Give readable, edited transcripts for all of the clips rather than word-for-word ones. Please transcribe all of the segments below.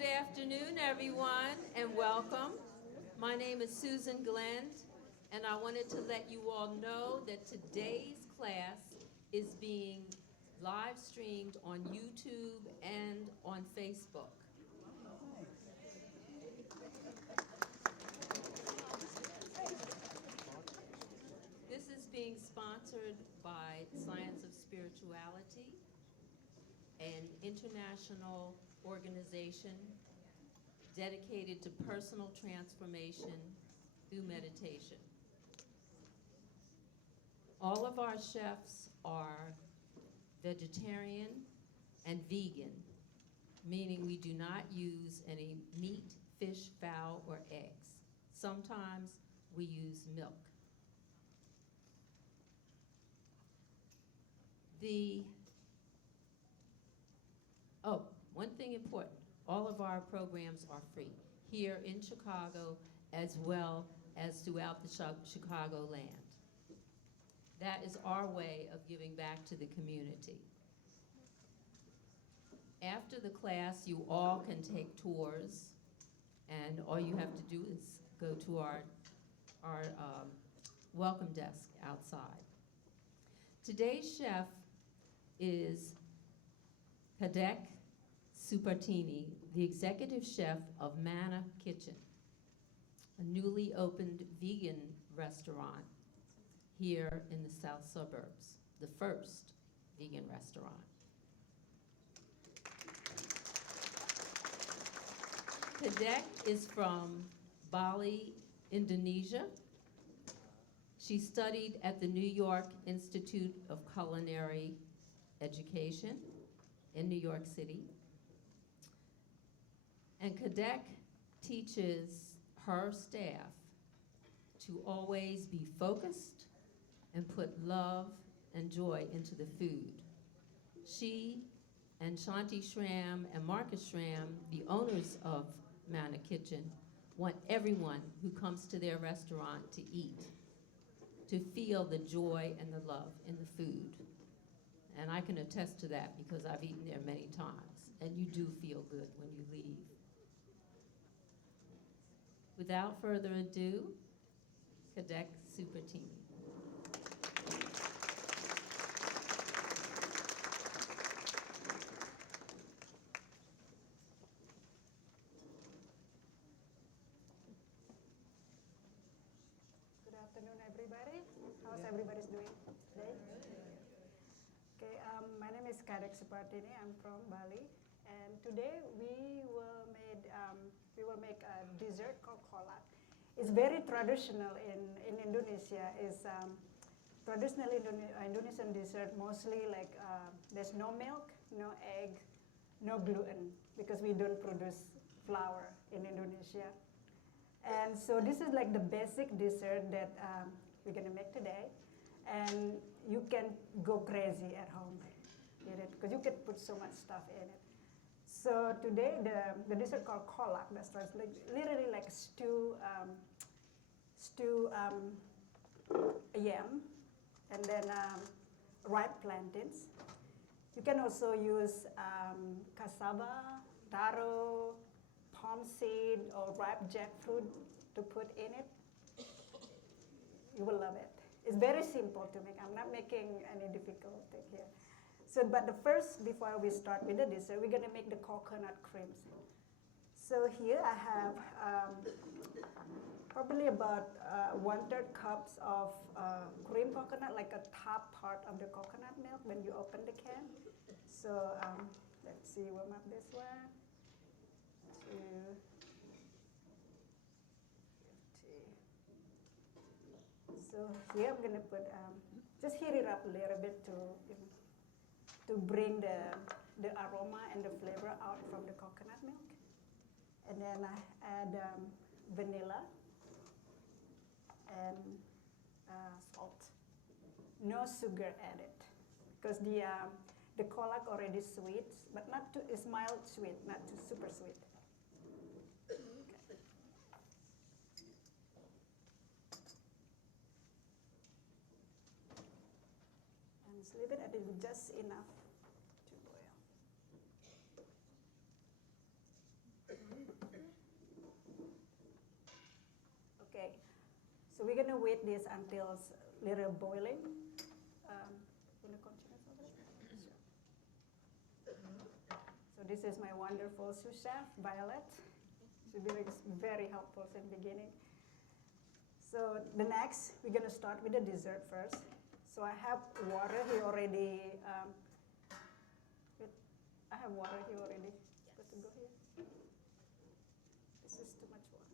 Good afternoon, everyone, and welcome. My name is Susan Glenn, and I wanted to let you all know that today's class is being live streamed on YouTube and on Facebook. This is being sponsored by Science of Spirituality, an international organization dedicated to personal transformation through meditation. All of our chefs are vegetarian and vegan, meaning we do not use any meat, fish, fowl, or eggs. Sometimes we use milk. One thing important, all of our programs are free here in Chicago as well as throughout the Chicago land. That is our way of giving back to the community. After the class, you all can take tours, and all you have to do is go to our welcome desk outside. Today's chef is Kadek Supartini, the executive chef of Manna Kitchen, a newly opened vegan restaurant here in the south suburbs, the first vegan restaurant. Kadek is from Bali, Indonesia. She studied at the New York Institute of Culinary Education in New York City. And Kadek teaches her staff to always be focused and put love and joy into the food. She and Shanti Shram and Marcus Shram, the owners of Manna Kitchen, want everyone who comes to their restaurant to eat, to feel the joy and the love in the food. And I can attest to that because I've eaten there many times, and you do feel good when you leave. Without further ado, Kadek Supartini. Good afternoon, everybody. How's everybody's doing today? Okay, my name is Kadek Supartini. I'm from Bali, and today we will make a dessert called Kolak. It's very traditional in Indonesia. It's traditional Indonesian dessert, mostly like there's no milk, no egg, no gluten, because we don't produce flour in Indonesia. And so this is like the basic dessert that we're gonna make today. And you can go crazy at home with it, because you can put so much stuff in it. So today the dessert called Kolak, that's like literally like stew yam, and then ripe plantains. You can also use cassava, taro, palm seed, or ripe jackfruit to put in it. You will love it. It's very simple to make. I'm not making any difficult thing here. So, but the first, before we start with the dessert, we're gonna make the coconut creams. So here I have probably about 1/3 cups of cream coconut, like a top part of the coconut milk when you open the can. So let's see, warm up this one. 2, 50. So here I'm gonna put, just heat it up a little bit to bring the aroma and the flavor out from the coconut milk. And then I add vanilla and salt. No sugar added, because the kolak already sweet, but not too, it's mild sweet, not too super sweet. And just leave it at just enough to boil. Okay, so we're gonna wait this until little boiling. Wanna continue over there? Sure. So this is my wonderful sous chef, Violet. She's been very helpful in the beginning. So the next, we're gonna start with the dessert first. So I have water here already. I have water here already. Put to go here. This is too much water.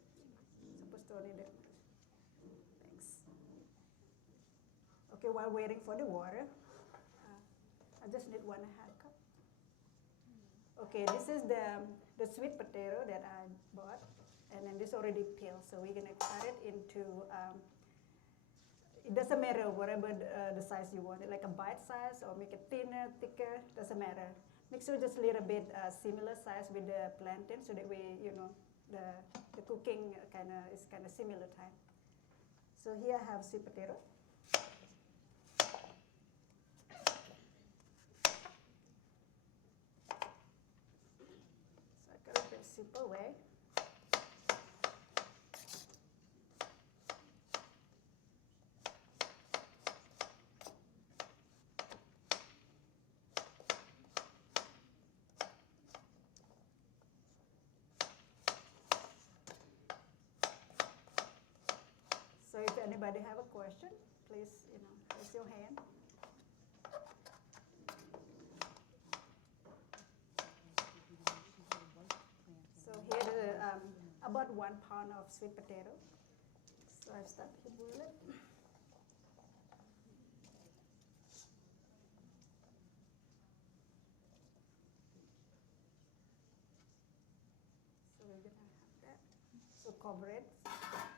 Supposed to only that much. Thanks. Okay, while waiting for the water, I just need 1.5 cup. Okay, this is the sweet potato that I bought, and then this already peeled. So we're gonna cut it into. It doesn't matter whatever the size you want it, like a bite size or make it thinner, thicker. Doesn't matter. Make sure just a little bit similar size with the plantain, so that way the cooking is kind of similar time. So here I have sweet potato. So I got it a simple way. So if anybody have a question, please, raise your hand. So here about 1 pound of sweet potato. So I start to boil it. So we're gonna have that. So cover it.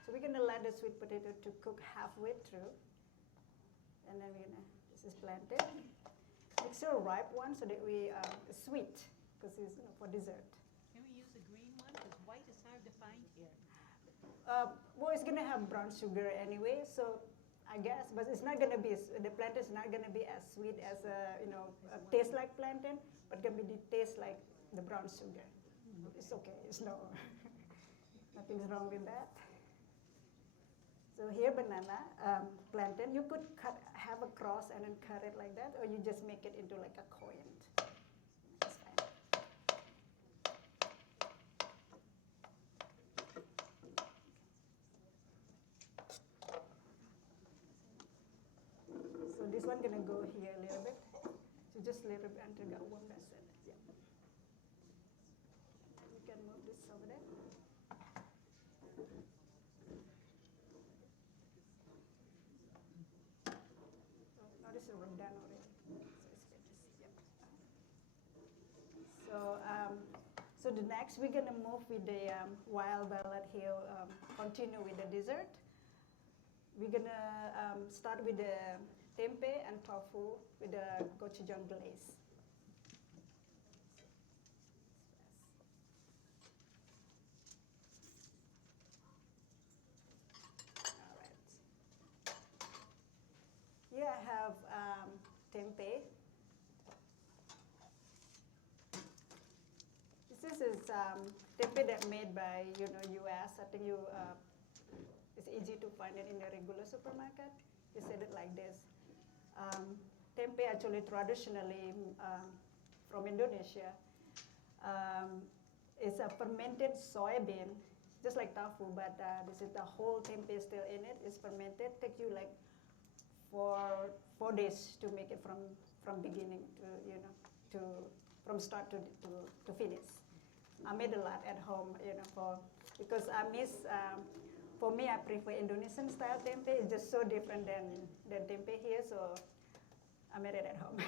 So we're gonna let the sweet potato to cook halfway through, and then this is plantain. Make sure a ripe one so that we sweet, because it's for dessert. Can we use a green one? Because white is hard to find here. Well, it's gonna have brown sugar anyway, so I guess, but it's not gonna be the plantain is not gonna be as sweet as taste like plantain, but gonna be taste like the brown sugar. It's okay. It's nothing's wrong with that. So here banana, plantain, you could have a cross and then cut it like that, or you just make it into like a coin. That's fine. So this one gonna go here a little bit. So just a little bit until got 1%. Yeah. You can move this over there. Notice we're done already, so it's good to see. Yep. So the next we're gonna move with the wild Violet here. Continue with the dessert. We're gonna start with the tempeh and tofu with the gochujang glaze. Here I have tempeh. This is tempeh that made by US. I think it's easy to find it in the regular supermarket. You said it like this. Tempeh actually traditionally from Indonesia. It's a fermented soybean, just like tofu, but this is the whole tempeh still in it. It's fermented. Take you like 4 days to make it from beginning to from start to finish. I made a lot at home, because I miss. For me, I prefer Indonesian style tempeh. It's just so different than tempeh here, so I made it at home.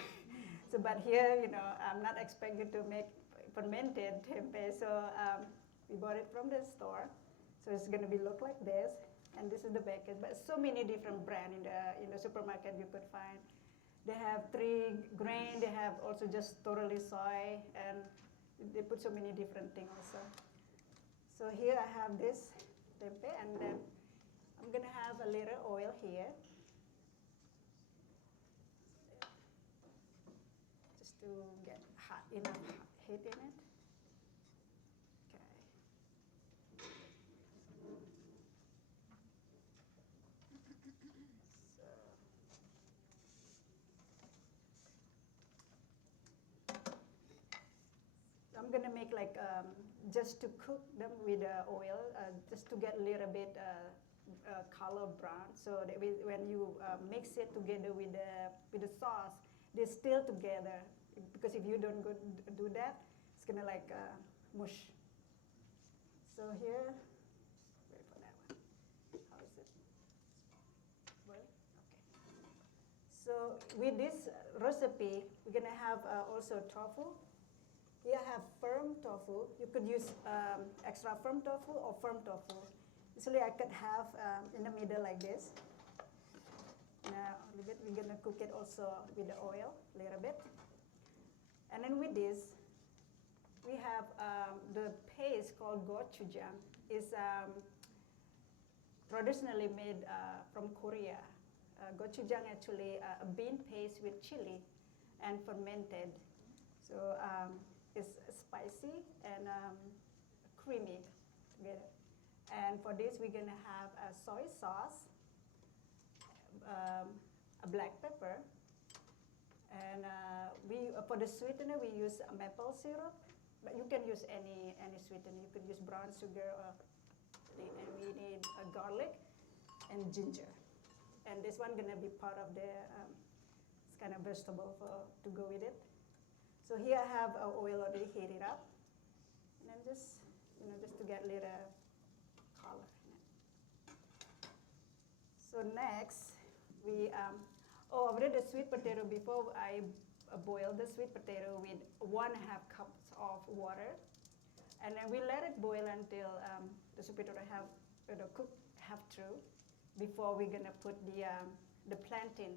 But here, I'm not expected to make fermented tempeh, so we bought it from the store. So it's gonna look like this. And this is the package, but so many different brands in the supermarket you could find. They have 3 grain, they have also just totally soy, and they put so many different things also. So here I have this tempeh, and then I'm gonna have a little oil here. Just to get enough heat in it. I'm gonna make like just to cook them with oil, just to get a little bit color brown, so that when you mix it together with the sauce, they still together. Because if you don't go do that, it's gonna like mush. So here, wait for that one. How is it? Well, okay. So with this recipe, we're gonna have also tofu. Here I have firm tofu. You could use extra firm tofu or firm tofu. Usually I cut half in the middle like this. Now a little bit, we're gonna cook it also with the oil, a little bit. And then with this, we have the paste called Gochuchang. It's traditionally made from Korea. Gochujang actually a bean paste with chili and fermented. So it's spicy and creamy together. And for this, we're gonna have a soy sauce, a black pepper, and for the sweetener we use a maple syrup, but you can use any sweetener. You could use brown sugar, and we need garlic and ginger. And this one gonna be part of the it's kind of vegetable to go with it. So here I have oil already heated up, and then just to get a little color in it. So next we already the sweet potato. Before I boil the sweet potato with 1.5 cups of water, and then we let it boil until the sweet potato have cooked half through. Before we're gonna put the plantain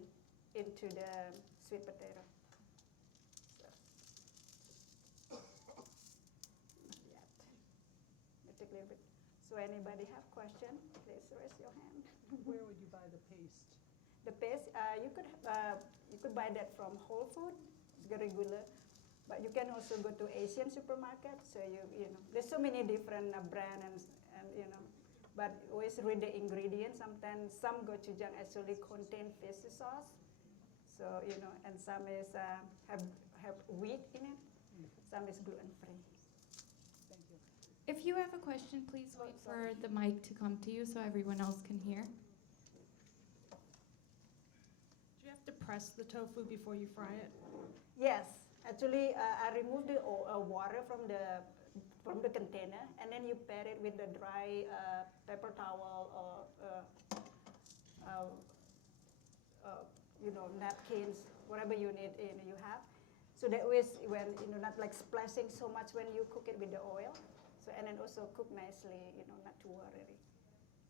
into the sweet potato. So, not yet. It take a little bit. So anybody have question? Please raise your hand. Where would you buy the paste? The paste you could buy that from Whole Food, it's regular, but you can also go to Asian supermarket. So you know there's so many different brands and you know. But always read the ingredients. Sometimes some gochujang actually contain fish sauce, so you know, and some is have wheat in it. Some is gluten free. Thank you. If you have a question, please wait for the mic to come to you so everyone else can hear. Do you have to press the tofu before you fry it? Yes, actually, I removed the water from the container, and then you pair it with the dry paper towel or napkins, whatever you need, you have. So that way, when not like splashing so much when you cook it with the oil. So and then also cook nicely, not too watery.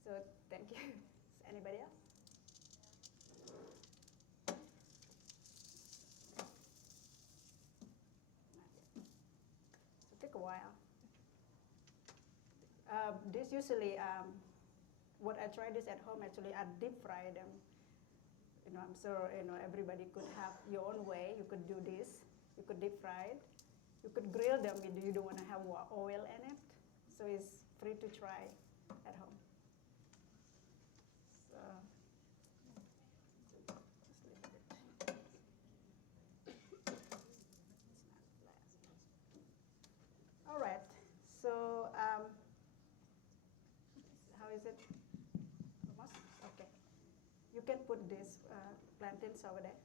So thank you. Is anybody else? So take a while. This usually, what I try this at home, actually, I deep fry them. I'm sure, everybody could have your own way. You could do this. You could deep fry it. You could grill them if you don't want to have oil in it. So it's free to try at home. So, just a little bit. All right. So, how is it? Almost? Okay. You can put this plantains over there.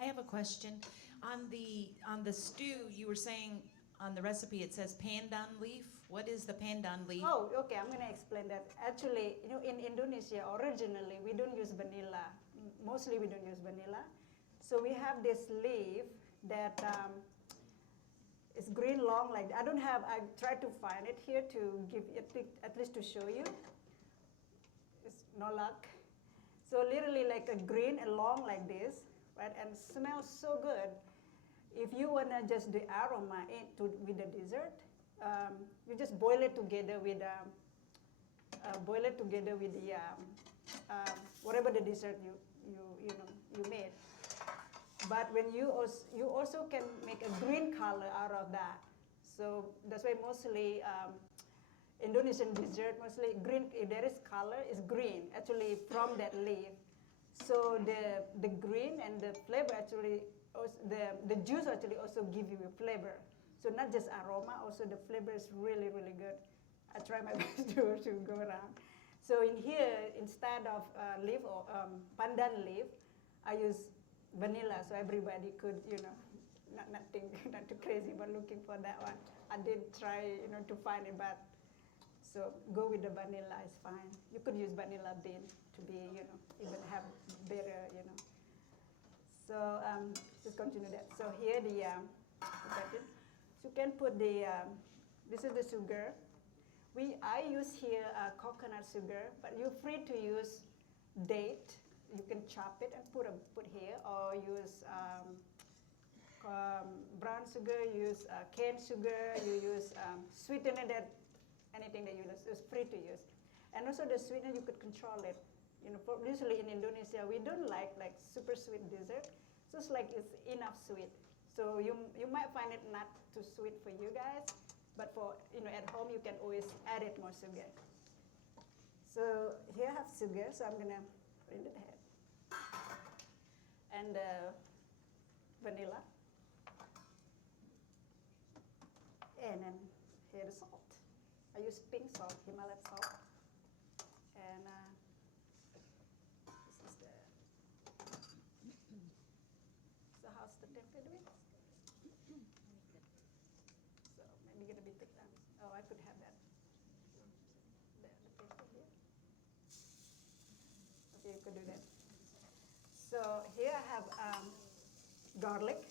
I have a question. On the stew, you were saying on the recipe it says pandan leaf. What is the pandan leaf? Oh, okay. I'm going to explain that. Actually, in Indonesia, originally we don't use vanilla. Mostly we don't use vanilla. So we have this leaf that is green long like that. I tried to find it here to give it at least to show you. It's no luck. So literally like a green and long like this, right? And smells so good. If you wanna just the aroma with the dessert, you just boil it together with the whatever the dessert you made. But when you also can make a green color out of that. So that's why mostly Indonesian dessert, mostly green, if there is color, is green, actually from that leaf. So the green and the flavor actually, the juice actually also give you a flavor. So not just aroma, also the flavor is really, really good. I try my best to go around. So in here, instead of leaf or pandan leaf, I use vanilla, so everybody could, not think, not too crazy about looking for that one. I did try, to find it, but so go with the vanilla is fine. You could use vanilla bean to be, even have better, So just continue that. So here so you can put this is the sugar. I use here coconut sugar, but you're free to use date. You can chop it and put here, or use brown sugar, use cane sugar, you use sweetener that anything that you use is free to use. And also the sweetener, you could control it. Usually in Indonesia, we don't like super sweet dessert. So it's enough sweet. So you might find it not too sweet for you guys, but for, at home, you can always add it more sugar. So here I have sugar, so I'm gonna bring it ahead. And vanilla. And then here the salt. I use pink salt, Himalayan salt. And this is so how's the tempeh doing? So maybe get a bit of that. Oh, I could have that. The tempeh here. Okay, you could do that. So here I have garlic.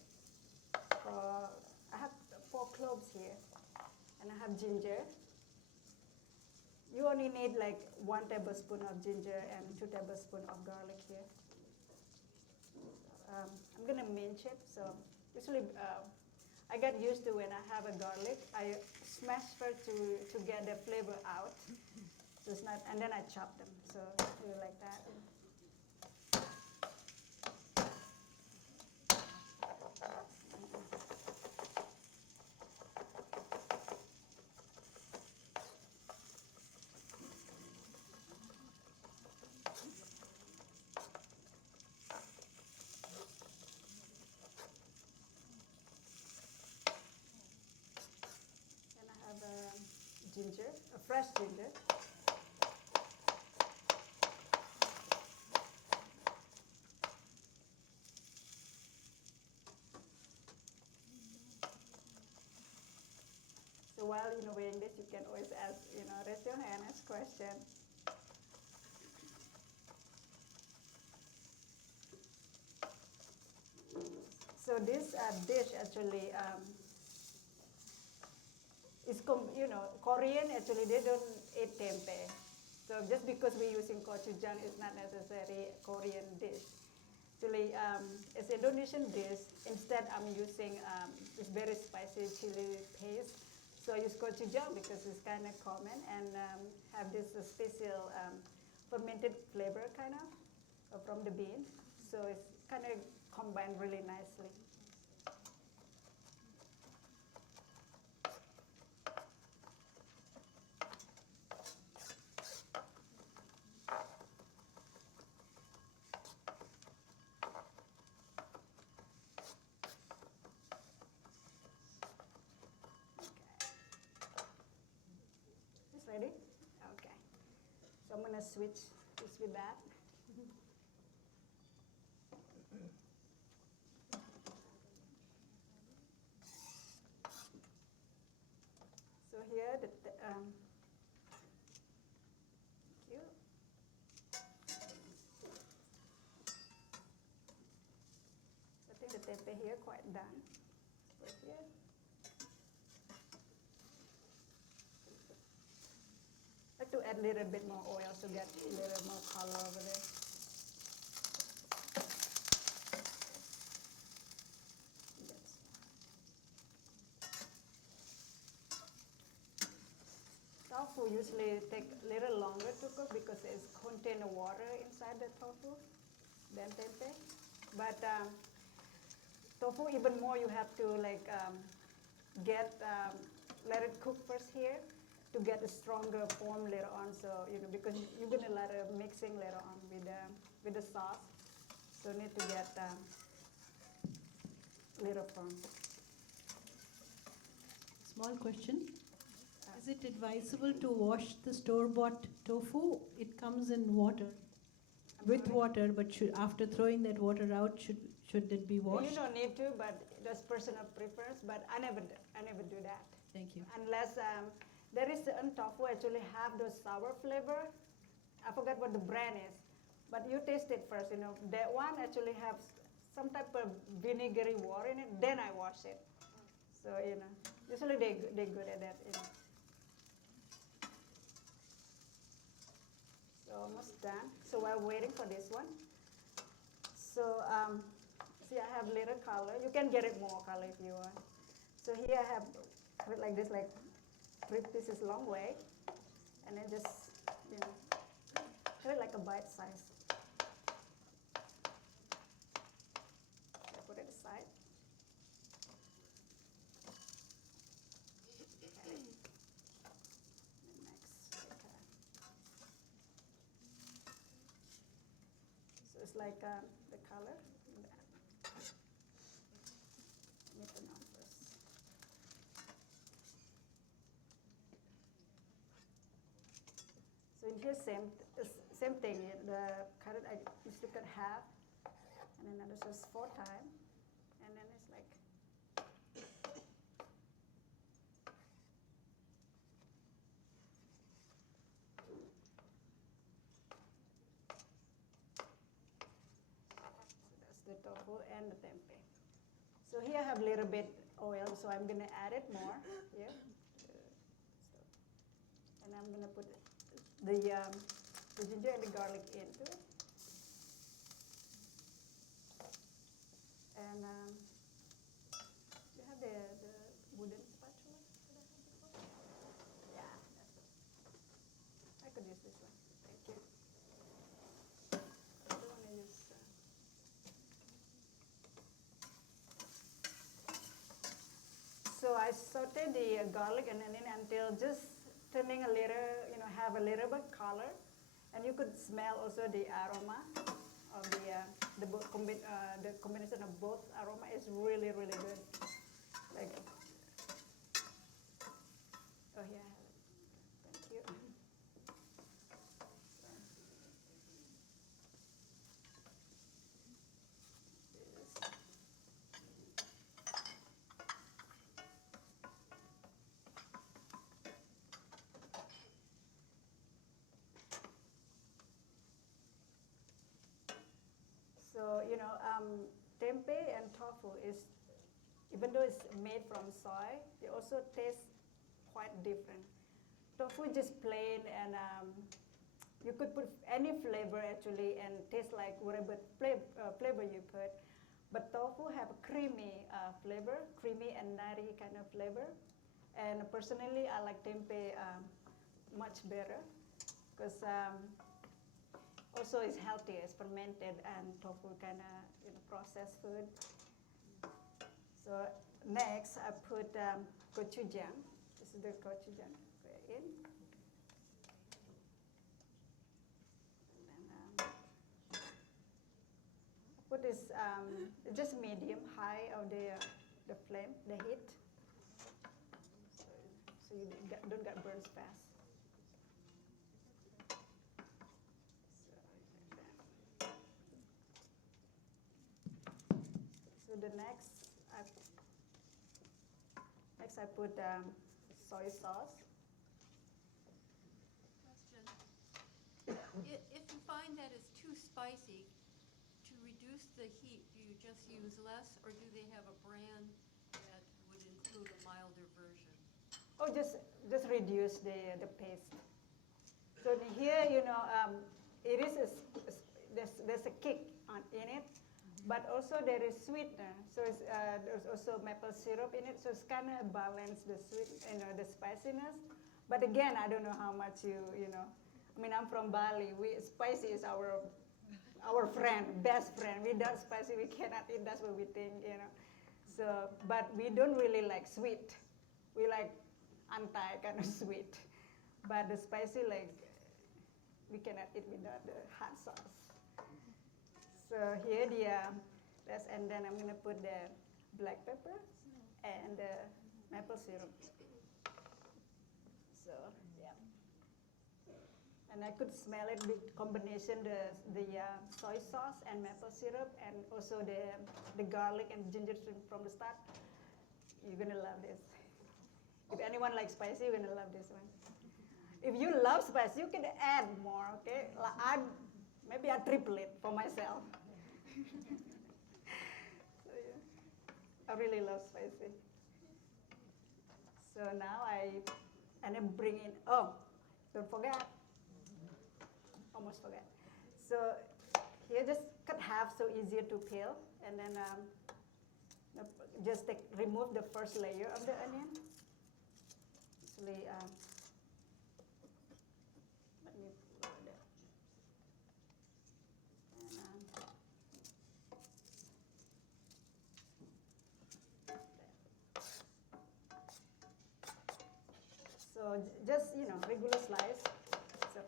I have 4 cloves here, and I have ginger. You only need 1 tablespoon of ginger and 2 tablespoons of garlic here. I'm gonna mince it. So usually I get used to when I have a garlic, I smash first to get the flavor out. So it's not, and then I chop them. So do it like that. Ginger, a fresh ginger. So while weighing this, you can always ask, raise your hand, ask question. So this dish actually is, Korean actually they don't eat tempeh. So just because we're using gochujang is not necessarily Korean dish. Actually, it's Indonesian dish. Instead, I'm using this very spicy chili paste. So I use gochujang because it's kind of common and have this special fermented flavor kind of from the bean. So it's kind of combined really nicely. Ready? Okay. So I'm gonna switch this with that. So here thank you. I think the tempeh here quite done. Put here. I like to add a little bit more oil to get a little more color over there. Tofu usually take a little longer to cook because it contains water inside the tofu than tempeh. But tofu even more you have to let it cook first here to get a stronger form later on. So because you're gonna let it mixing later on with the sauce, so need to get little form. Small question. Is it advisable to wash the store-bought tofu? It comes in water, with water, but after throwing that water out, should it be washed? You don't need to, but that's personal preference. But I never do that. Thank you. Unless there is certain tofu actually have those sour flavor. I forgot what the brand is, but you taste it first. You know that one actually have some type of vinegary water in it. Then I wash it. So usually they good at that. So almost done. So while waiting for this one, so see I have little color. You can get it more color if you want. So here I have it like this, like 3 pieces long way, and then just cut it like a bite size. I put it aside. Okay. Next, so it's like the color. Let me turn on first. So in here, same thing. The carrot I used to cut half, and then another just 4 times, and then it's like. So that's the tofu and the tempeh. So here I have a little bit oil, so I'm gonna add it more here, and I'm gonna put the ginger and the garlic into it. And you have the wooden spatula that I had before? Yeah, that's it. I could use this one. Thank you. I don't want to use. So I sauteed the garlic and onion until just turning a little, have a little bit color, and you could smell also the aroma of the combination of both aroma is really good. Like, oh yeah, thank you. So, tempeh and tofu is, even though it's made from soy, it also tastes quite different. Tofu just plain, and you could put any flavor actually and taste like whatever flavor you put. But tofu have a creamy flavor, creamy and nutty kind of flavor. And personally, I like tempeh much better because also it's healthy, it's fermented, and tofu kind of processed food. So next I put gochujang. This is the gochujang. Put it in. And then I put this just medium high of the flame, the heat, so you don't get burnt fast. So the next I put soy sauce. Question. If you find that it's too spicy, to reduce the heat, do you just use less, or do they have a brand that would include a milder version? Oh, just reduce the paste. So here, it is there's a kick in it. But also there is sweetener, so there's also maple syrup in it, so it's kind of balance the sweet, the spiciness. But again, I don't know how much I mean, I'm from Bali. Spicy is our friend, best friend. Without spicy, we cannot eat. That's what we think, So, but we don't really like sweet. We like anti kind of sweet. But the spicy, like, we cannot eat without the hot sauce. So here and then I'm gonna put the black pepper and the maple syrup. So yeah. And I could smell it with combination the soy sauce and maple syrup, and also the garlic and ginger shrimp from the start. You're gonna love this. If anyone likes spicy, you're gonna love this one. If you love spice, you can add more. Okay, maybe I triple it for myself. So yeah, I really love spicy. So now I bring in. Oh, don't forget. Almost forgot. So here, just cut half so easier to peel, and then just remove the first layer of the onion. Actually, let me lower that. So just regular slice. So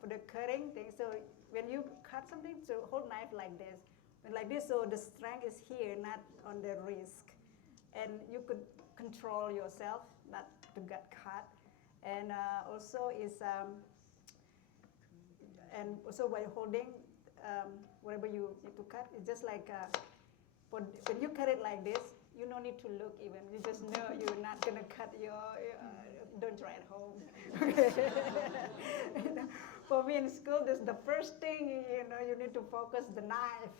for the cutting thing, so when you cut something, so hold knife like this. When like this, so the strength is here, not on the wrist. And you could control yourself not to get cut. And also by holding whatever you need to cut, it's just like when you cut it like this, you don't need to look even. You just know you're not gonna cut your. Don't try at home. For me in school, this is the first thing you need to focus the knife.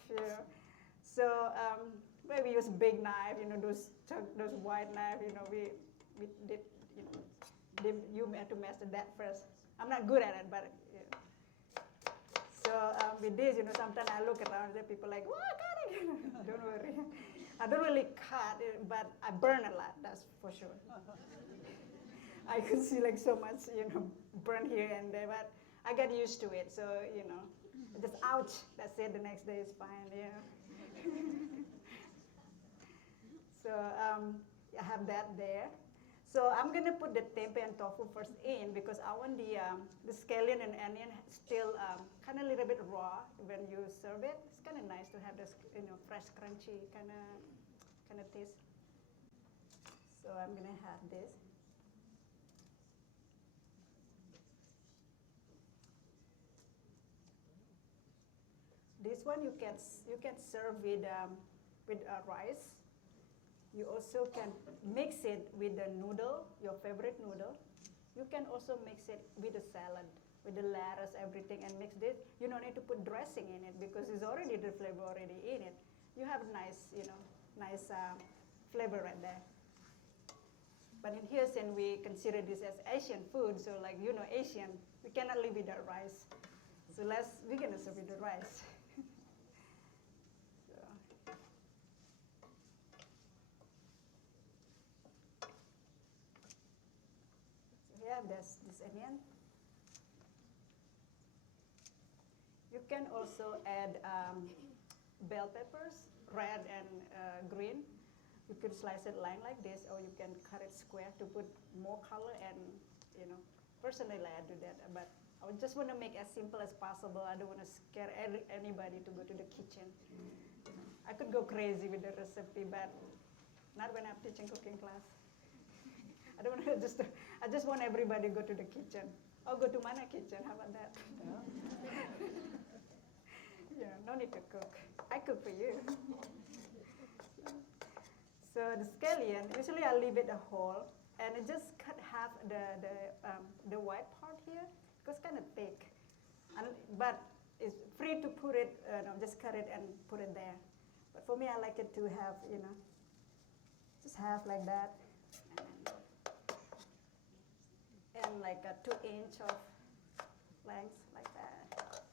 So we use big knife. Those wide knife. We did. You have to master that first. I'm not good at it, but. So with this, sometimes I look around and people like, "What cutting?" Don't worry. I don't really cut it, but I burn a lot. That's for sure. I could see like so much, burn here and there, but I got used to it. So just ouch. That's it. The next day is fine. So I have that there. So I'm gonna put the tempeh and tofu first in because I want the scallion and onion still kind of a little bit raw when you serve it. It's kind of nice to have this fresh, crunchy kind of taste. So I'm gonna have this. This one you can serve with rice. You also can mix it with the noodle, your favorite noodle. You can also mix it with a salad, with the lettuce, everything, and mix this. You don't need to put dressing in it because it's already the flavor already in it. You have nice flavor right there. But in here, since we consider this as Asian food, so like Asian, we cannot live without rice. So we're gonna serve with the rice. There's this onion. You can also add bell peppers, red and green. You can slice it line like this, or you can cut it square to put more color. And personally, I do that. But I just want to make as simple as possible. I don't want to scare anybody to go to the kitchen. I could go crazy with the recipe, but not when I'm teaching cooking class. I don't want to I just want everybody to go to the kitchen. Or go to Manna Kitchen, how about that? Yeah, no need to cook. I cook for you. So the scallion, usually I leave it whole, and I just cut half the white part here, because it's kind of thick. But it's free to put it, just cut it and put it there. But for me, I like it to have, just half like that. And like a 2-inch of length, like that.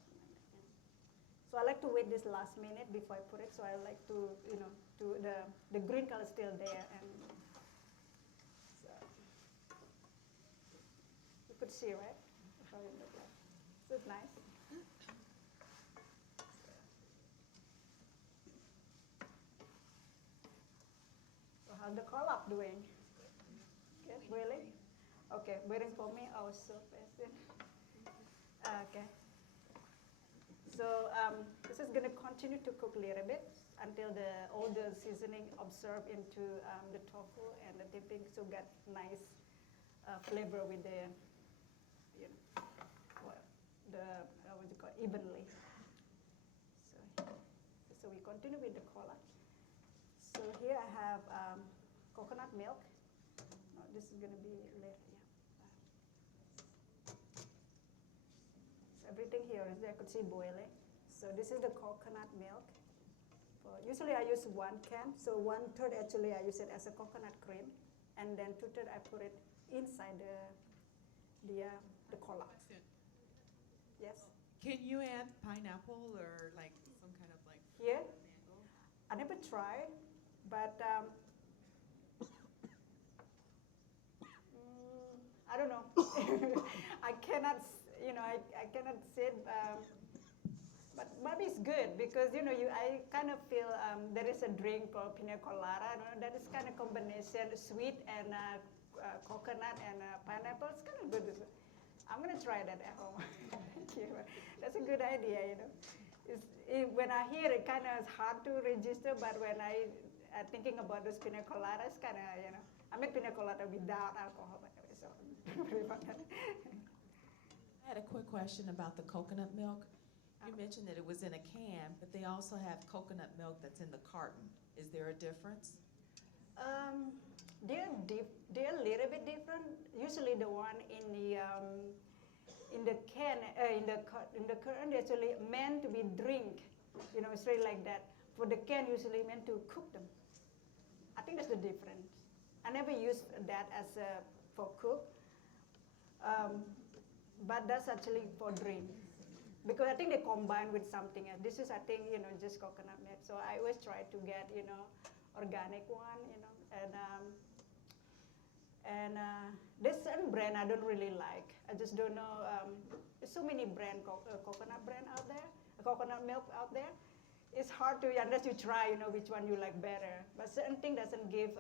So I like to wait this last minute before I put it. So I like to, the green color is still there, and so you could see, right, how it looks like. So it's nice. So how's the Kolak doing? Good, really? Okay, waiting for me. I was so patient. Okay. So this is going to continue to cook a little bit until all the seasoning absorb into the tofu and the dipping, so get nice flavor with the, you know, what you call evenly. So we continue with the Kolak. So here I have coconut milk. No, this is going to be later. Yeah. So everything here is I could see boiling. So this is the coconut milk. Usually I use 1 can. So 1/3 actually I use it as a coconut cream, and then 2/3 I put it inside the Kolak. Yes. Can you add pineapple or like some kind of like Here, mango? I never tried, but I don't know. I cannot, I cannot say, but maybe it's good because I kind of feel there is a drink called pina colada. That is kind of combination sweet and coconut and pineapple. It's kind of good. I'm gonna try that at home. Thank you. That's a good idea. When I hear it, kind of hard to register, but when I thinking about those pina coladas, kind of I make pina colada without alcohol, by the way. So don't worry about that. I had a quick question about the coconut milk. You mentioned that it was in a can, but they also have coconut milk that's in the carton. Is there a difference? They're a little bit different. Usually the one in the can, in the carton, they're actually meant to be drink. Straight like that. For the can, usually meant to cook them. I think that's the difference. I never used that as for cook, but that's actually for drink. Because I think they combine with something else. This is, I think, just coconut milk. So I always try to get, organic one, and there's certain brand I don't really like. I just don't know. There's so many coconut brand out there, coconut milk out there. It's hard to, unless you try, which one you like better. But certain thing doesn't give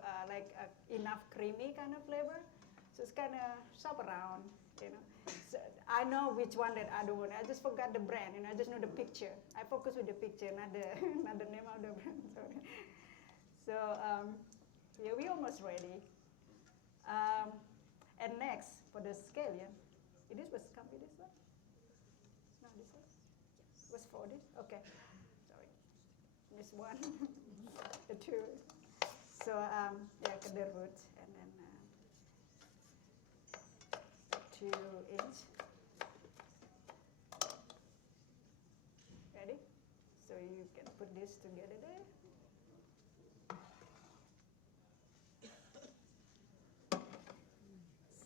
enough creamy kind of flavor. So it's kind of shop around, So I know which one that I don't want. I just forgot the brand, I just know the picture. I focus with the picture, not the not the name of the brand. Sorry. So yeah, we're almost ready. And next for the scallion, it is was come with this one. No, this one. Yes. Was for this? Okay. Sorry, this one, the two. So yeah, the root and then 2 inch. Ready? So you can put this together there.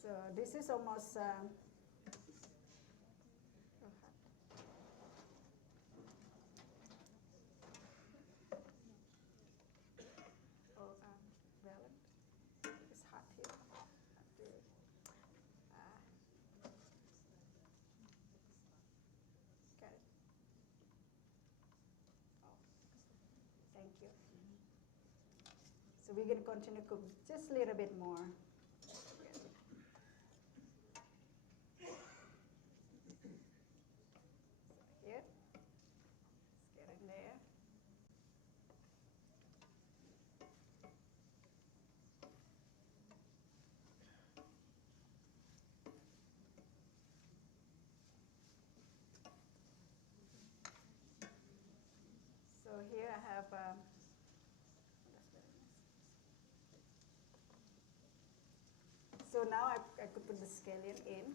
So this is almost Valen. It's hot here. Okay. Oh, thank you. So we're going to continue to cook just a little bit more. Here, let's get in there. So here I have, that's very nice. So now I could put the scallion in.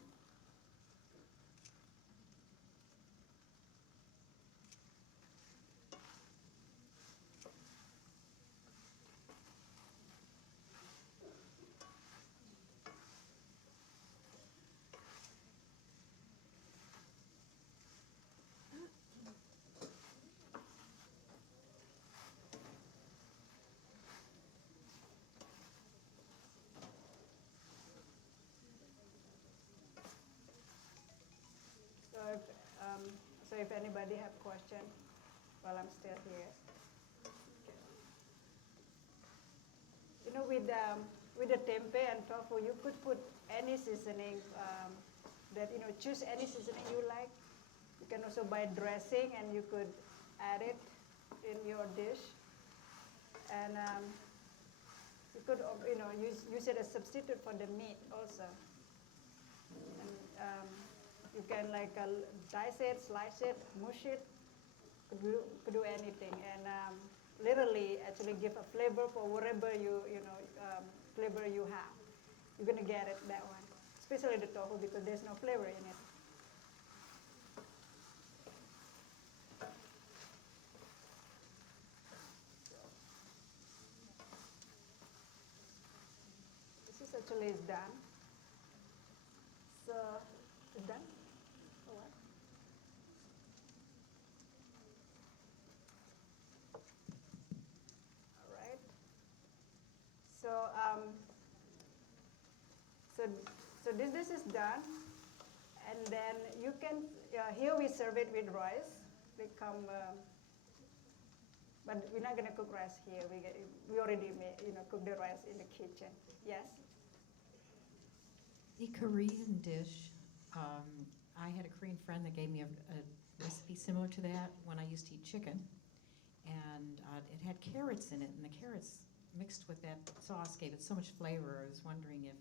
So if anybody have question while I'm still here. With the tempeh and tofu, you could put any seasoning choose any seasoning you like. You can also buy dressing and you could add it in your dish. And you could use it as substitute for the meat also. And you can like dice it, slice it, mush it, could do anything. And literally actually give a flavor for whatever flavor you have. You're gonna get it that one, especially the tofu because there's no flavor in it. This is actually done. So it's done. Or what? All right. So this is done, and then you can here we serve it with rice. But we're not gonna cook rice here. We already cook the rice in the kitchen. Yes. The Korean dish, I had a Korean friend that gave me a recipe similar to that when I used to eat chicken. And it had carrots in it, and the carrots mixed with that sauce gave it so much flavor. I was wondering if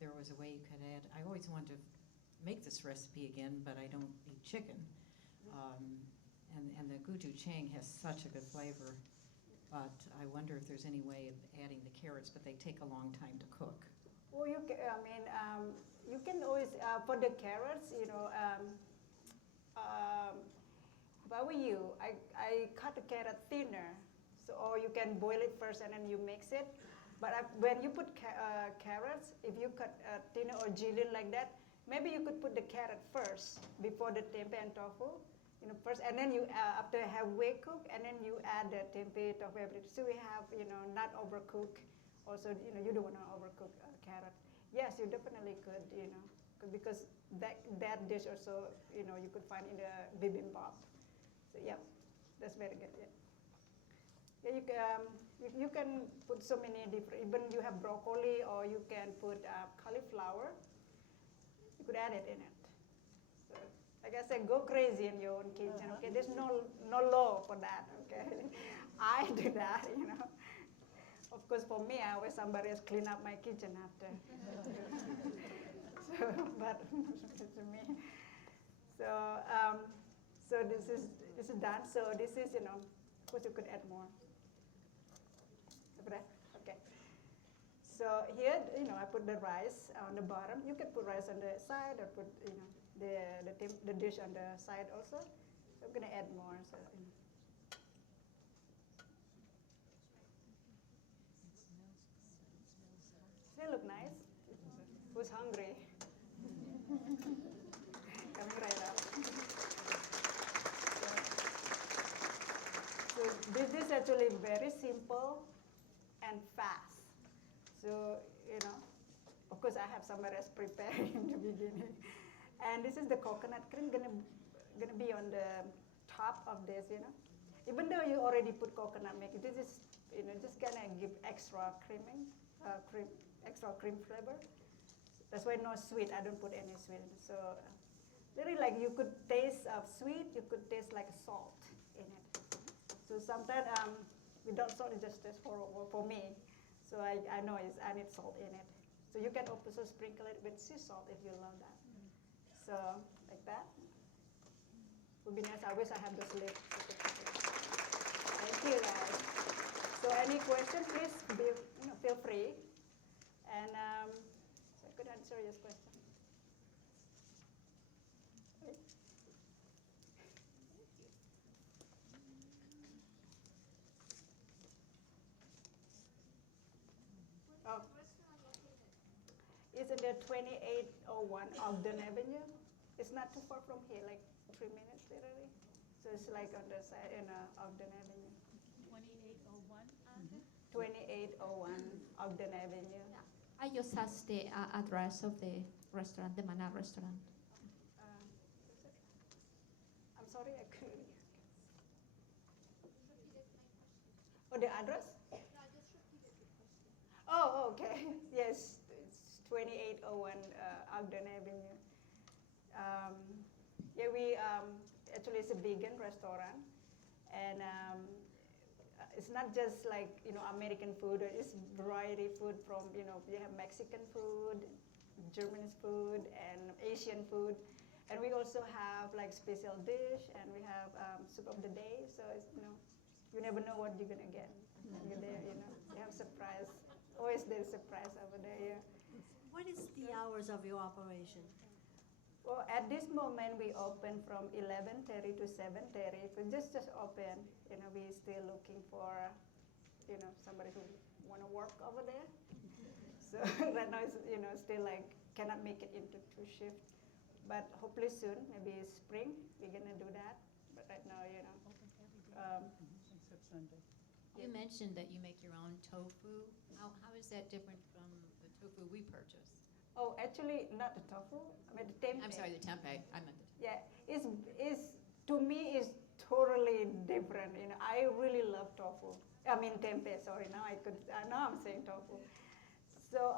there was a way you could add. I always wanted to make this recipe again, but I don't eat chicken. And the Gochuchang has such a good flavor, but I wonder if there's any way of adding the carrots, but they take a long time to cook. Well, you can always for the carrots, if I were you, I cut the carrot thinner, or you can boil it first and then you mix it. But when you put carrots, if you cut thinner or julienne like that, maybe you could put the carrot first before the tempeh and tofu. First, and then you after halfway cook, and then you add the tempeh, tofu, everything. So we have not overcook. Also, you don't want to overcook carrot. Yes, you definitely could, because that dish also, you could find in the bibimbap. So yeah, that's very good. Yeah, you can put so many different. Even you have broccoli, or you can put cauliflower. You could add it in it. So, like I said, go crazy in your own kitchen. Okay, there's no law for that. Okay, I do that. Of course, for me, I always somebody else clean up my kitchen after. But it's me. So this is done. So this is of course you could add more. Okay. So here I put the rice on the bottom. You can put rice on the side, or put the dish on the side also. So I'm gonna add more. So. They look nice. Who's hungry? Coming right up. So this is actually very simple and fast. So of course I have somebody else prepared in the beginning. And this is the coconut cream gonna be on the top of this. Even though you already put coconut milk, this is just gonna give extra extra cream flavor. That's why no sweet. I don't put any sweet. So really, like you could taste sweet. You could taste like salt in it. So sometimes without salt, it just tastes horrible for me. So I know I need salt in it. So you can also sprinkle it with sea salt if you love that. So like that. Would be nice. I wish I had those lips. Thank you, guys. So any questions, please feel free. And so I could answer your question. Oh. It's in the 2801 Ogden Avenue. It's not too far from here, like 3 minutes literally. So it's like on the side in Ogden Avenue. 2801? 2801 Ogden Avenue. Yeah. I just asked the address of the restaurant, the Manna restaurant. I'm sorry, I couldn't. Oh, the address? Oh, okay. Yes, it's 2801 Ogden Avenue. Yeah, we actually it's a vegan restaurant, and it's not just like American food. It's variety food from we have Mexican food, German food and Asian food. And we also have like special dish, and we have soup of the day. So it's, you never know what you're gonna get when you're there. You have surprise. Always there's surprise over there. Yeah. What is the hours of your operation? Well, at this moment we open from 11:30 to 7:30. We just open. We still looking for, somebody who wanna work over there. So right now it's still like cannot make it into 2 shifts. But hopefully soon, maybe spring, we're gonna do that. But right now, You mentioned that you make your own tofu. How is that different from the tofu we purchase? Oh, actually, not the tofu. I mean the tempeh. I'm sorry, the tempeh. I meant the tempeh. Yeah, is to me is totally different. I really love tofu. I mean tempeh. Sorry, now I'm saying tofu. So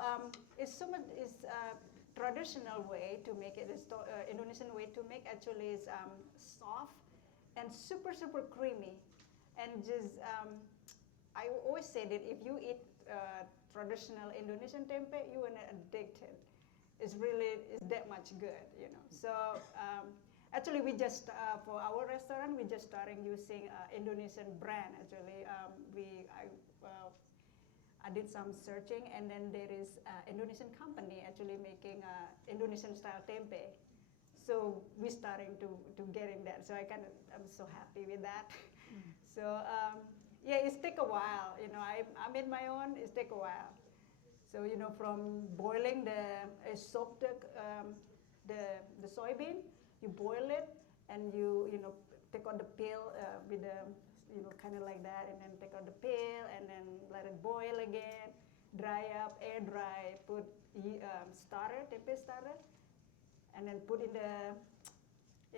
it's so much. It's traditional way to make it. It's Indonesian way to make. Actually, is soft and super creamy, and just I always say that if you eat traditional Indonesian tempeh, you will not addicted. It's that much good, So actually, we just for our restaurant, we just starting using Indonesian brand. Actually, I did some searching, and then there is Indonesian company actually making Indonesian style tempeh. So we're starting to getting that. So I'm so happy with that. So yeah, it's take a while. I made my own. It take a while. So from boiling soak the soybean, you boil it, and you take out the peel with the kind of like that, and then take out the peel, and then let it boil again, dry up, air dry, put tempeh starter, and then put in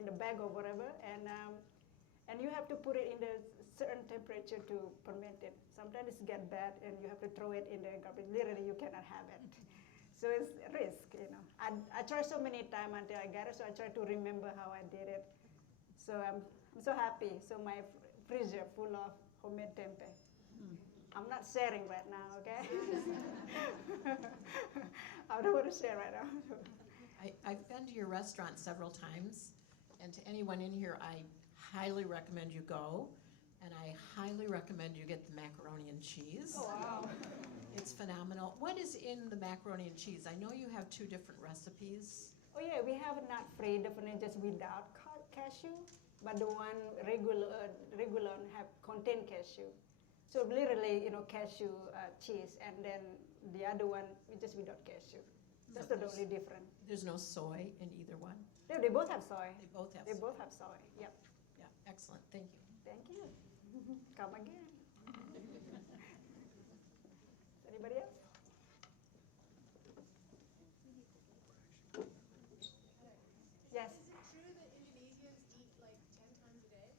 the bag or whatever, and you have to put it in the certain temperature to ferment it. Sometimes it get bad, and you have to throw it in the garbage. Literally, you cannot have it. So it's a risk, I tried so many times until I got it, so I try to remember how I did it. So I'm so happy. So my freezer full of homemade tempeh. I'm not sharing right now, okay? I don't want to share right now. I've been to your restaurant several times, and to anyone in here, I highly recommend you go, and I highly recommend you get the macaroni and cheese. Oh, wow. It's phenomenal. What is in the macaroni and cheese? I know you have 2 different recipes. Oh yeah, we have nut free, definitely just without cashew, but the one regular have contain cashew. So literally, cashew cheese, and then the other one just without cashew. That's the only difference. There's no soy in either one? No, they both have soy. They both have They soy. both have soy. Yep. Yeah, excellent. Thank you. Thank you. Come again. Anybody else? Yes. Is it true that Indonesians eat like 10 times a day?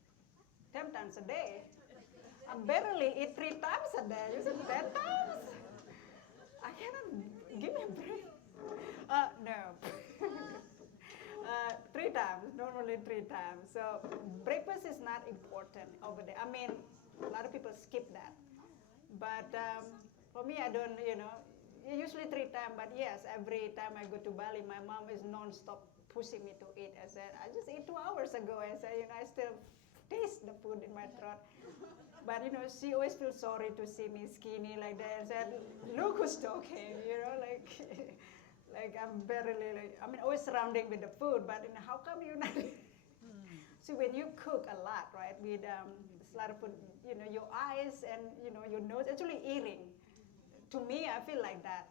10 times a day. I barely eat 3 times a day. You said 10 times? I cannot. Give me a break. No. 3 times. Normally 3 times. So breakfast is not important over there. I mean, a lot of people skip that. But for me, I don't. Usually 3 times. But yes, every time I go to Bali, my mom is non-stop pushing me to eat. I said, I just ate 2 hours ago. I said, I still taste the food in my throat. But she always feels sorry to see me skinny like that. I said, look who's talking, like I'm barely, always surrounding with the food, but how come you're not? So when you cook a lot, right, with a lot of food, your eyes and your nose, actually eating. To me, I feel like that.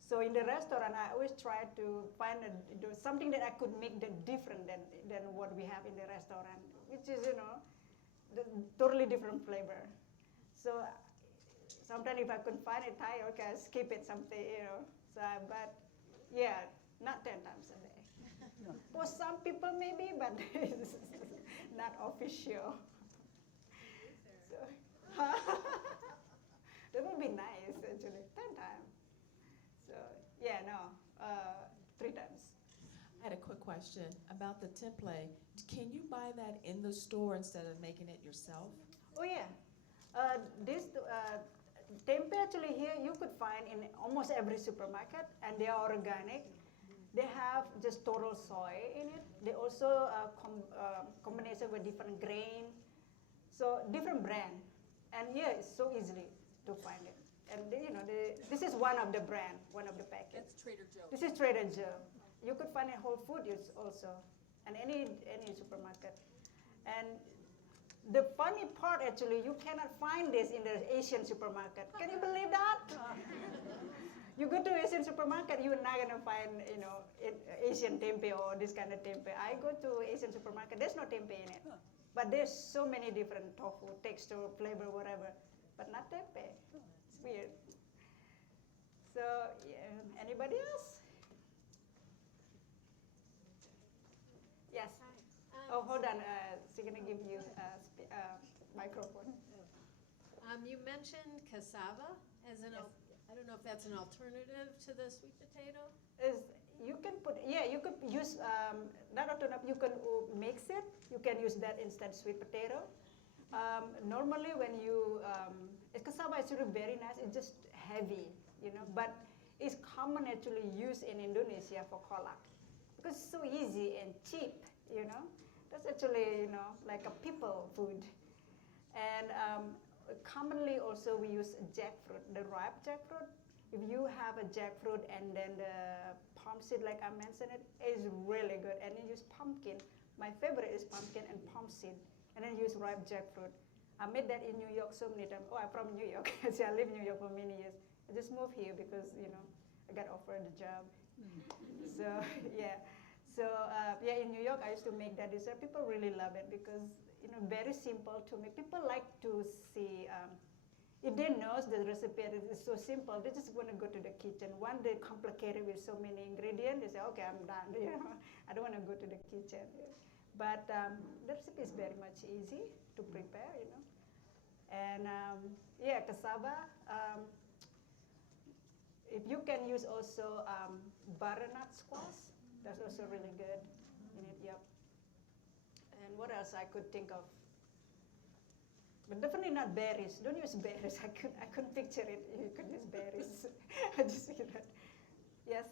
So in the restaurant, I always try to find something that I could make different than what we have in the restaurant, which is, the totally different flavor. So sometimes if I couldn't find it Thai, okay, I skip it something, So, but yeah, not 10 times a day. For some people maybe, but it's not official. So, that would be nice actually, 10 times. So yeah, no, 3 times. I had a quick question about the tempeh. Can you buy that in the store instead of making it yourself? Oh yeah, this tempeh actually here you could find in almost every supermarket, and they are organic. They have just total soy in it. They also combination with different grain, so different brand. And yeah, it's so easily to find it. And this is one of the brand, one of the packets. That's Trader Joe's. This is Trader Joe. You could find it Whole Foods also, and any supermarket. And the funny part, actually, you cannot find this in the Asian supermarket. Can you believe that? You go to Asian supermarket, you're not gonna find, Asian tempeh or this kind of tempeh. I go to Asian supermarket, there's no tempeh in it. But there's so many different tofu, texture, flavor, whatever, but not tempeh. It's weird. So, yeah, anybody else? Yes. Oh, hold on. She's gonna give you a microphone. You mentioned cassava as an, Yes. I don't know if that's an alternative to the sweet potato? You can put, you could use, not alternative, you can mix it. You can use that instead sweet potato. Normally when you, cassava is really very nice, it's just heavy, but it's common actually used in Indonesia for kolak because it's so easy and cheap, That's actually, like a people food. And commonly also we use jackfruit, the ripe jackfruit. If you have a jackfruit and then the palm seed, like I mentioned, it is really good. And then use pumpkin. My favorite is pumpkin and palm seed. And then use ripe jackfruit. I made that in New York so many times. Oh, I'm from New York. See, I lived in New York for many years. I just moved here because, I got offered the job. So, yeah. So, in New York, I used to make that dessert. People really love it because, very simple to make. People like to see, if they know the recipe is so simple, they just want to go to the kitchen. When they complicate it with so many ingredients, they say, okay, I'm done. I don't want to go to the kitchen. But the recipe is very much easy to prepare, And cassava. If you can use also butternut squash, that's also really good in it. Yep. And what else I could think of? But definitely not berries. Don't use berries. I couldn't picture it. You could use berries. I just figured that. Yes.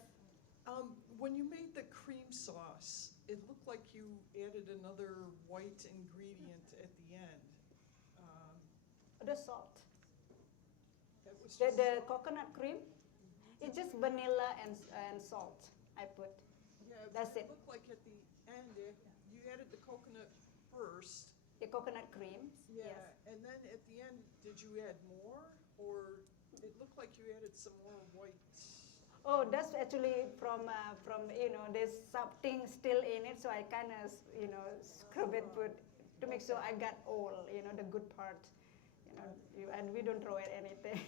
When you made the cream sauce, it looked like you added another white ingredient at the end. The salt. That was The just coconut cream. It's just vanilla and salt. I put. yeah, That's but it. It looked like at the end you added the coconut first. The coconut cream. Yeah, Yes. and then at the end, did you add more, or it looked like you added some more white? Oh, that's actually from there's something still in it, so I kind of scrub it to make sure I got all the good part, and we don't throw it anything.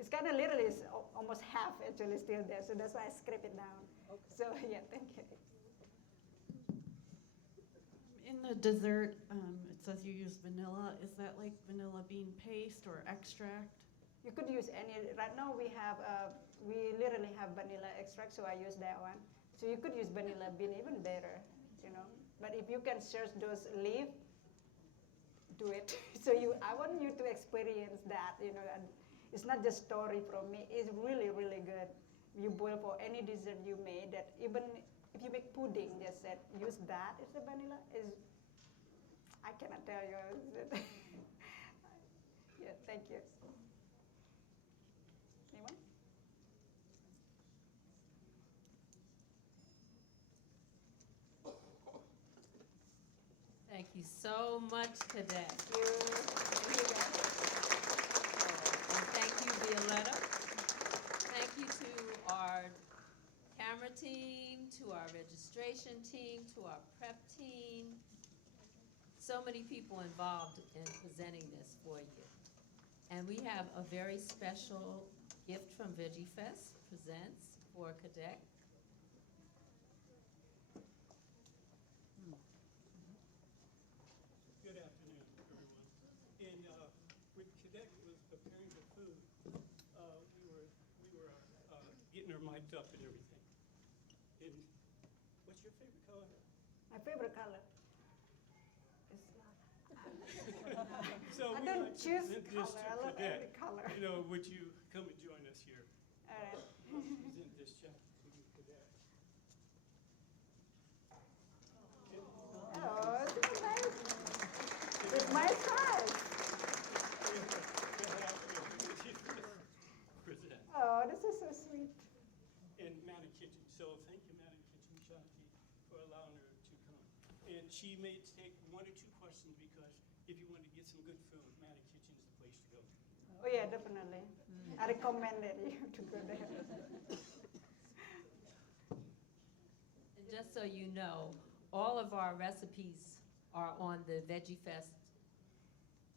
It's kind of literally it's almost half actually still there, so that's why I scrape it down. Okay. So yeah, thank you. In the dessert, it says you use vanilla. Is that like vanilla bean paste or extract? You could use any. Right now we have we literally have vanilla extract, so I use that one. So you could use vanilla bean, even better, But if you can search those leaves, do it. So I want you to experience that, And it's not just story from me. It's really, really good. You boil for any dessert you made. That even if you make pudding, just said use that as the vanilla. I cannot tell you. Yeah, thank you. Anyone? Thank you so much, Kadek. Thank you. And thank you, Violetta. Thank you to our camera team, to our registration team, to our prep team. So many people involved in presenting this for you. And we have a very special gift from Veggie Fest presents for Kadek. Good afternoon, everyone. And when Kadek was preparing the food, we were getting her mic'd up and everything. And what's your favorite color? My favorite color. So I we don't like to choose present color. this to I love Kadek. every color. Would you come and join us here? All right. Present this chapter to Kadek. she may take 1 or 2 questions because if you want to get some good food, Manna Kitchen is the place to go. Oh yeah, definitely. I recommend it you to go there. And just so you know, all of our recipes are on the Veggie Fest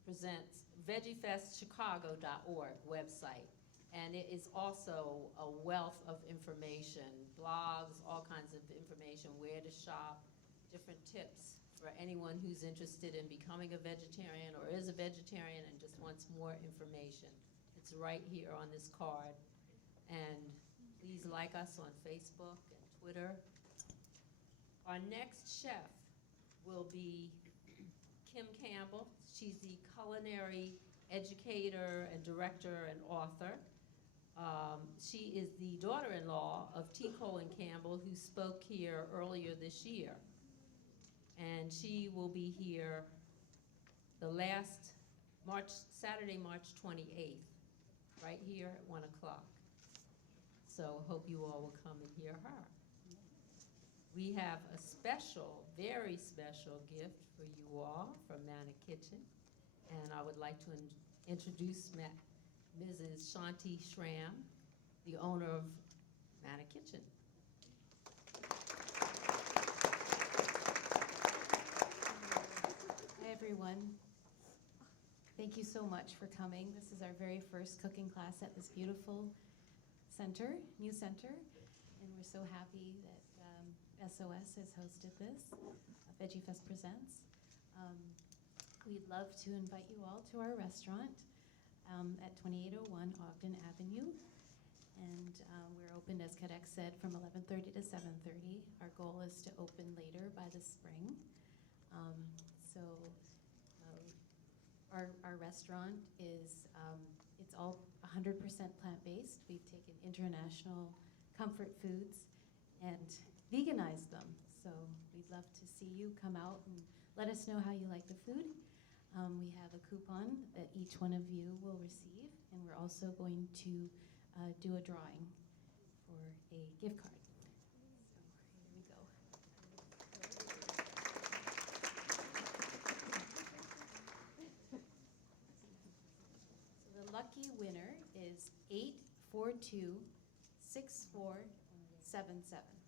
presents VeggieFestChicago.org website. And it is also a wealth of information, blogs, all kinds of information, where to shop, different tips for anyone who's interested in becoming a vegetarian or is a vegetarian and just wants more information. It's right here on this card. And please like us on Facebook and Twitter. Our next chef will be Kim Campbell. She's the culinary educator and director and author. She is the daughter-in-law of T. Colin Campbell, who spoke here earlier this year. And she will be here the last Saturday, March 28th, right here at 1 o'clock. So hope you all will come and hear her. We have a special, very special gift for you all from Manna Kitchen. And I would like to introduce Mrs. Shanti Shram, the owner of Manna Kitchen. Hi, everyone. Thank you so much for coming. This is our very first cooking class at this beautiful center, new center, and we're so happy that SOS has hosted this. Veggie Fest Presents. We'd love to invite you all to our restaurant at 2801 Ogden Avenue. And we're open, as Kadek said, from 11:30 to 7:30. Our goal is to open later by the spring. Our restaurant is, it's all 100% plant-based. We've taken international comfort foods and veganized them. So we'd love to see you come out and let us know how you like the food. We have a coupon that each one of you will receive, and we're also going to do a drawing for a gift card. So here we go. So the lucky winner is 842-6477.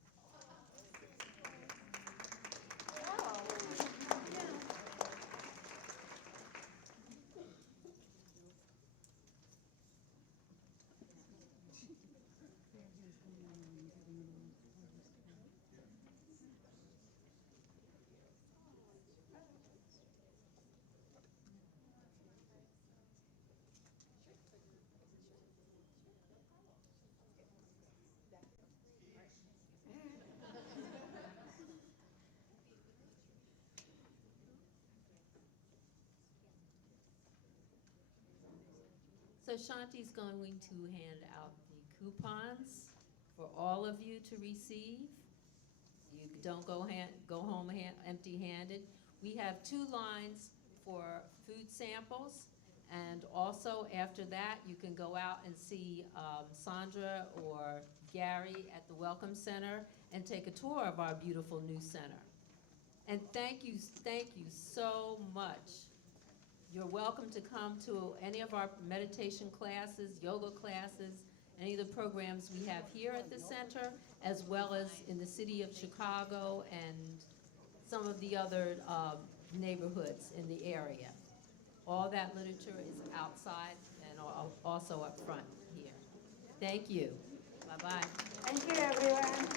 So Shanti's going to hand out the coupons for all of you to receive. You don't go home empty-handed. We have 2 lines for food samples, and also after that, you can go out and see Sandra or Gary at the Welcome Center and take a tour of our beautiful new center. And thank you so much. You're welcome to come to any of our meditation classes, yoga classes, any of the programs we have here at the center, as well as in the city of Chicago and some of the other neighborhoods in the area. All that literature is outside and also up front here. Thank you. Bye-bye. Thank you, everyone.